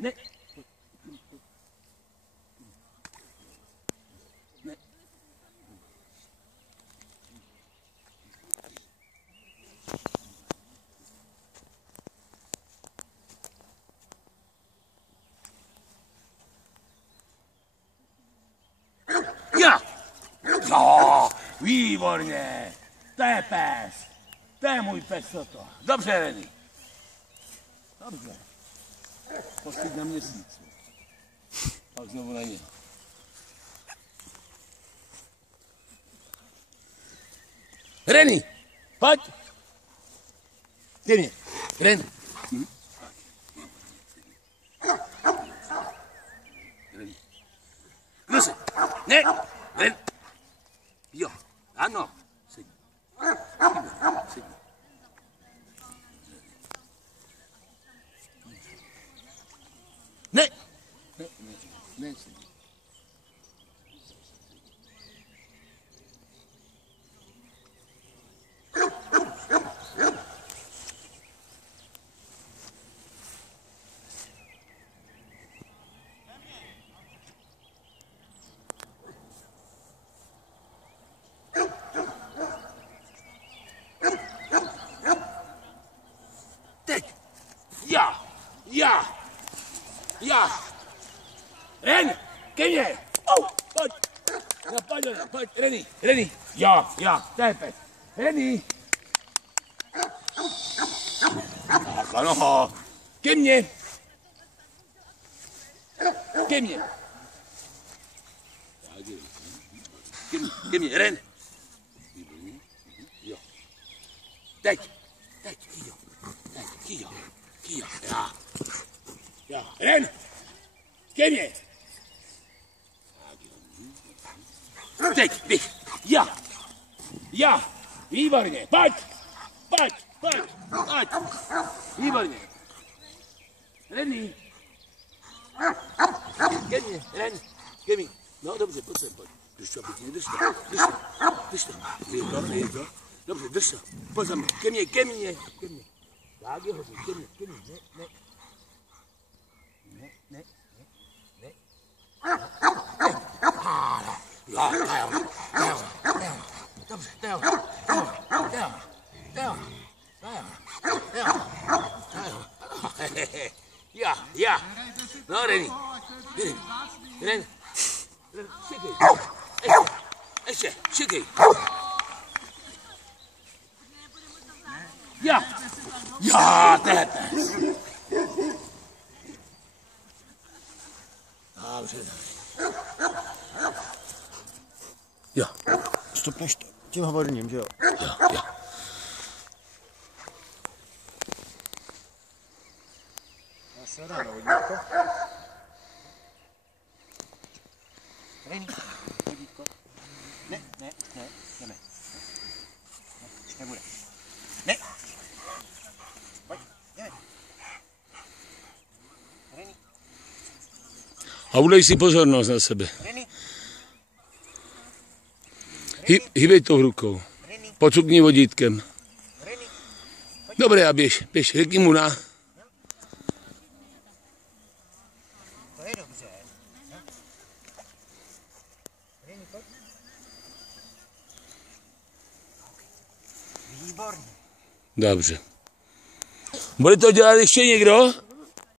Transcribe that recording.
Ne. Ne. Ja! Jo, výborně. To je pes. To je můj pes toto. Dobře, Reni. Dobře. Poskyt na měsíc. Pak znovu na ně. Reni, pojď. Ty mě. Ren. Reni. Kdo se? Ne. Ren. Jo. Ano. Sedí. Sedí. Ne. Ne. Ne. Sedí. Teď! Já! Ren! Ke mně! Pojď! No, pojď, Reni! Já, to je pes. Reni! Tak, ano, ke mně! Ke mně, Ren! Jo. Teď, Kyjo, já, Ren, ke mně. Teď, bych, já, výborně, pojď, výborně. Reni, ke mně, Ren, ke mně. No dobře, pojď sem, pojď. Drž to, pěkně, drž to. Je to. Dobře, drž to, pojď za mnou, ke mně. Tak je hodně, ke mně, ne. Dobře, já. No, Reni. Šikej. Ještě, šikej. Já, to je pes. Dobře. Jo. Stopneš to tím hovorním, že jo? Jo. Já se dám na vodítko. Reni, vodítko. Ne, jdeme. Už nebude. Ne. Pojď, jdeme. Reni. A udej si pozornost na sebe. Reni. Hýbej tou rukou. Pocukni vodítkem. Dobré, a běž, řekni mu na. To je dobře. Výborně. Dobře. Bude to dělat ještě někdo?